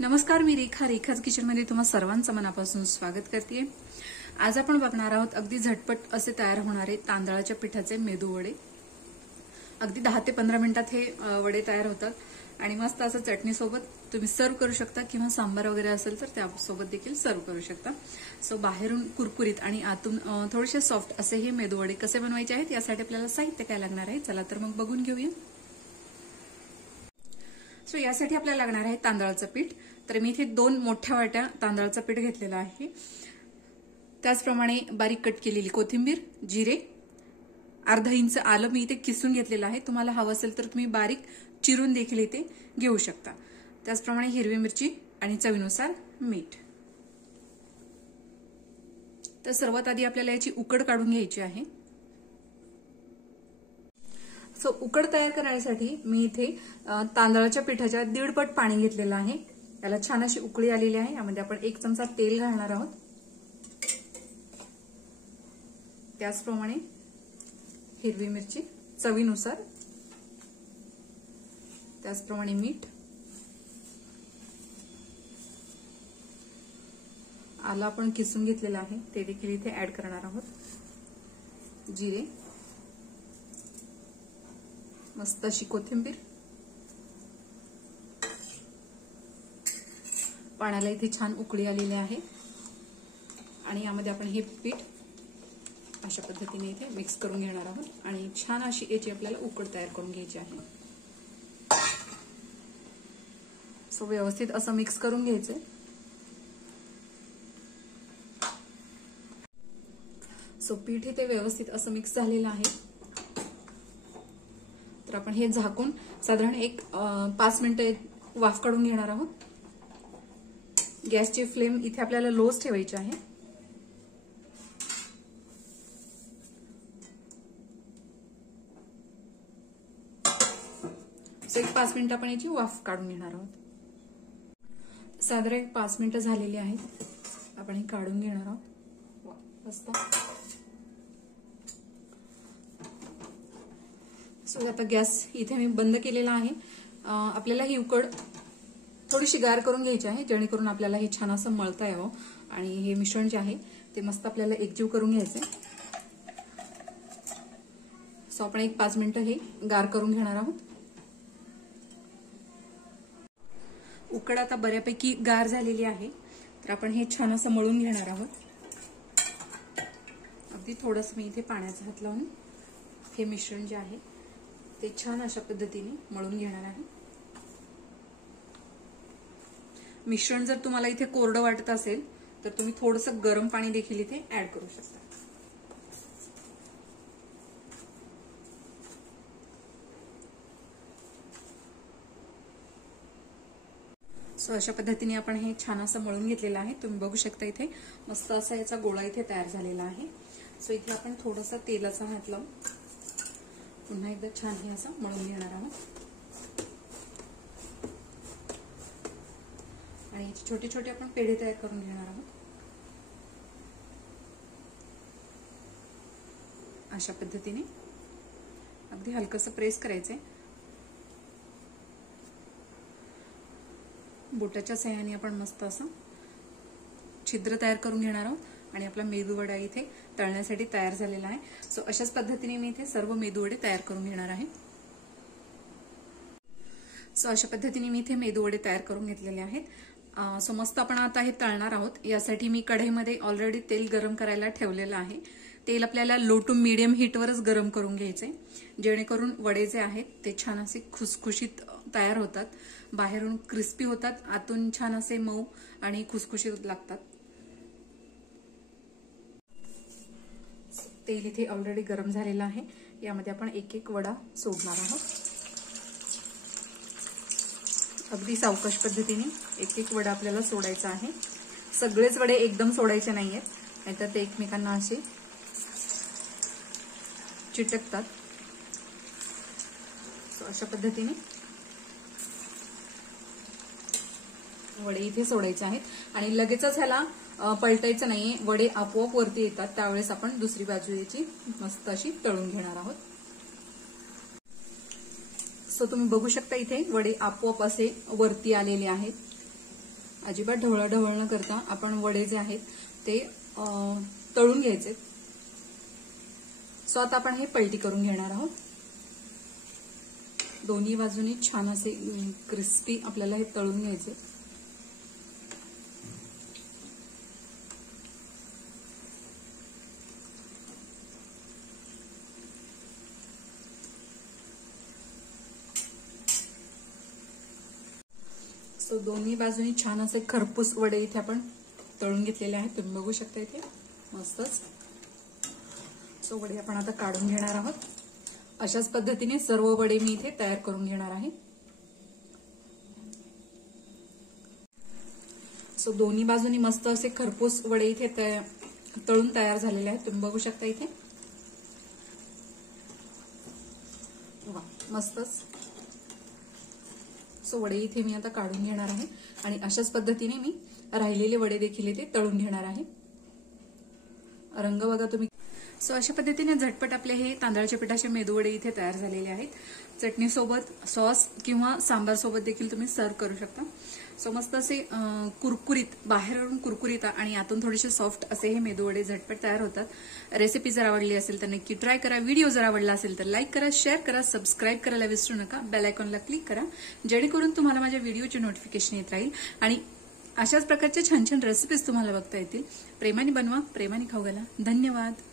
नमस्कार, मी रेखाच किचनमध्ये तुम्हा सर्वांचं मनापासून स्वागत करते। आज आपण बघणार आहोत अगदी झटपट असे तयार होणारे तांदळाच्या पिठाचे मेदू वडे। अगदी 10 ते 15 मिनिटात हे वडे तयार होतात आणि मस्त असं चटणी सोबत तुम्ही सर्व करू शकता किंवा सांबार वगैरे असेल तर त्यासोबत देखील सर्व करू शकता। सो बाहेरून कुरकुरीत आणि आतून थोडेसे सॉफ्ट असे हे मेदू वडे कसे बनवायचे आहेत यासाठी आपल्याला साहित्य काय लागणार आहे चला तर मग बघून घेऊया। सो यासाठी आपल्याला लागणार आहे तांदळाचं पीठ। तर मी इथे 2 मोठ्या वाट्या तांदळाचं पीठ घेतलेलं आहे। त्याचप्रमाणे बारीक कट केलेली कोथिंबीर, जिरे, अर्धा इंच आलं मी इथे किसून घेतलेलं आहे। तुम्हाला हवं असेल तर तुम्ही बारीक चिरून देखील इथे घेऊ शकता। त्याचप्रमाणे हिरवी मिरची आणि चवीनुसार मीठ। तर सर्वात आधी आपल्याला याची उकड काढून घ्यायची आहे। सो उकड तयार करण्यासाठी मी इथे तांदळाच्या पिठाच्या 1.5 पट पाणी घेतलेलं आहे। याला छान अशी उकळी आलेली आहे। यामध्ये आपण 1 चमचा तेल घालणार आहोत। त्याचप्रमाणे हिरवी मिरची चवीनुसार, त्याचप्रमाणे मीठ, आलं आपण किसून घेतलेलं आहे ते देखील इथे ऍड करणार आहोत। जिरे, मस्त अशी कोथिंबीर, पाण्याला इथे छान उकळी आलेली आहे आणि यामध्ये आपण हे पीठ अशा पद्धतीने इथे मिक्स करून घेणार आहोत आणि छान अशी याची आपल्याला उकड तयार करून घ्यायची आहे। सो व्यवस्थित असं मिक्स करून घ्यायचंय। सो पीठ इथे व्यवस्थित असं मिक्स झालेलं आहे। तर आपण हे झाकून साधारण 5 मिनिटं वाफ काढून घेणार आहोत। गॅसची फ्लेम इथे आपल्याला लोच ठेवायची आहे। सो 5 मिनिटं आपण याची वाफ काढून घेणार आहोत। साधारण 5 मिनिटं झालेली आहेत। आपण हे काढून घेणार आहोत। मस्त। सो आता गॅस इथे मी बंद केलेला आहे। आपल्याला ही उकड थोडीशी गार करून घ्यायची आहे जेणेकरून आपल्याला हे छान असं मळता यावं आणि हे मिश्रण जे आहे ते मस्त आपल्याला एकजीव करून घ्यायचंय। सो आपण 5 मिनिटं हे गार करून घेणार आहोत। उकड आता बऱ्यापैकी गार झालेली आहे। तर आपण हे छान असं मळून घेणार आहोत। अगदी थोडंसं मी इथे पाण्याचा हात लावून हे मिश्रण जे आहे ते छान अशा पद्धतीने मळून घेणार आहे। मिश्रण जर तुम्हाला इथे कोरडं वाटत असेल तर तुम्ही थोडंसं गरम पाणी देखील इथे ऍड करू शकता। सो अशा पद्धतीने आपण हे छान असं मळून घेतलेलं आहे। तुम्ही बघू शकता इथे मस्त असा याचा गोळा इथे तयार झालेला आहे। सो इथे आपण थोडासा तेलाचा हात लावून पुन्हा एकदा छान हे असं मळून घेणार आहोत आणि याचे छोटे छोटे आपण पेढे तयार करून घेणार आहोत। अशा पद्धतीने अगदी हलकसं प्रेस करायचंय। बोटाच्या सहाय्याने आपण मस्त असं छिद्र तयार करून घेणार आहोत आणि आपला मेदू वडा इथे तळण्यासाठी तयार झालेला आहे। सो अशाच पद्धतीने मी इथे सर्व मेदू वडे तयार करून घेणार आहे। सो अशा पद्धतीने मी इथे मेदू वडे तयार करून घेतलेले आहेत। सो मस्त आपण आता हे तळणार आहोत। यासाठी मी कढईमध्ये ऑलरेडी तेल गरम करायला ठेवलेलं आहे। तेल आपल्याला लो टू मीडियम हीटवरच गरम करून घ्यायचंय जेणेकरून वडे जे आहेत ते छान असे खुसखुशीत तयार होतात। बाहेरून क्रिस्पी होतात, आतून छान असे मऊ आणि खुसखुशीत लागतात। तेल इथे ऑलरेडी गरम झालेलं आहे। यामध्ये आपण एक एक वडा सोडणार आहोत। अगदी सावकाश पद्धतीने एक एक वडा आपल्याला सोडायचा आहे। सगळेच वडे एकदम सोडायचे नाहीयेत, नाहीतर ते एकमेकांना असे चिटकतात। सो अशा पद्धतीने वडे इथे सोडायचे आहेत आणि लगेचच ह्याला पलटायचं नाहीये। वडे आपोआप वरती येतात त्यावेळेस आपण दुसरी बाजू याची मस्त अशी तळून घेणार आहोत। सो तुम्ही बघू शकता इथे वडे आपोआप असे वरती आलेले आहेत। अजिबात ढवळाढवळ न करता आपण वडे जे आहेत ते तळून घ्यायचे. सो आता आपण हे पलटी करून घेणार आहोत. दोन्ही बाजूनी छान असे क्रिस्पी आपल्याला हे तळून घ्यायचे. सो दोन्ही बाजूनी छान असे खरपूस वडे इथे आपण तळून घेतलेले आहेत. तुम्ही बघू शकता इथे मस्तच. सो वडे आपण आता काढून घेणार आहोत. अशाच पद्धतीने सर्व वडे मी इथे तयार करून घेणार आहे. सो दोन्ही बाजूनी मस्त असे खरपूस वडे इथे तळून तयार झालेले आहेत. तुम्ही बघू शकता इथे वा मस्तच. सो वडे इथे मी आता काढून घेणार आहे आणि अशाच पद्धतीने मी राहिलेले वडे देखील इथे तळून घेणार आहे. रंग बघा तुम्ही. सो अशा पद्धतीने झटपट आपले हे तांदळाच्या पिठाचे मेदूवडे इथे तयार झालेले आहेत. चटणीसोबत, सॉस किंवा सांबार सोबत देखील तुम्ही सर्व करू शकता. सो मस्त असे कुरकुरीत, बाहेरून कुरकुरीत आणि आतून थोडेसे सॉफ्ट असे हे मेदूवडे झटपट तयार होतात. रेसिपी जर आवडली असेल तर नक्की ट्राय करा. व्हिडिओ जर आवडला असेल तर लाईक करा, शेअर करा, सबस्क्राईब करायला विसरू नका. बेल आयकॉनला क्लिक करा जेणेकरून तुम्हाला माझ्या व्हिडिओचे नोटिफिकेशन येत राहील आणि अशाच प्रकारचे छान छान रेसिपीज तुम्हाला बघता येतील. प्रेमाने बनवा, प्रेमाने खाऊ घाला. धन्यवाद.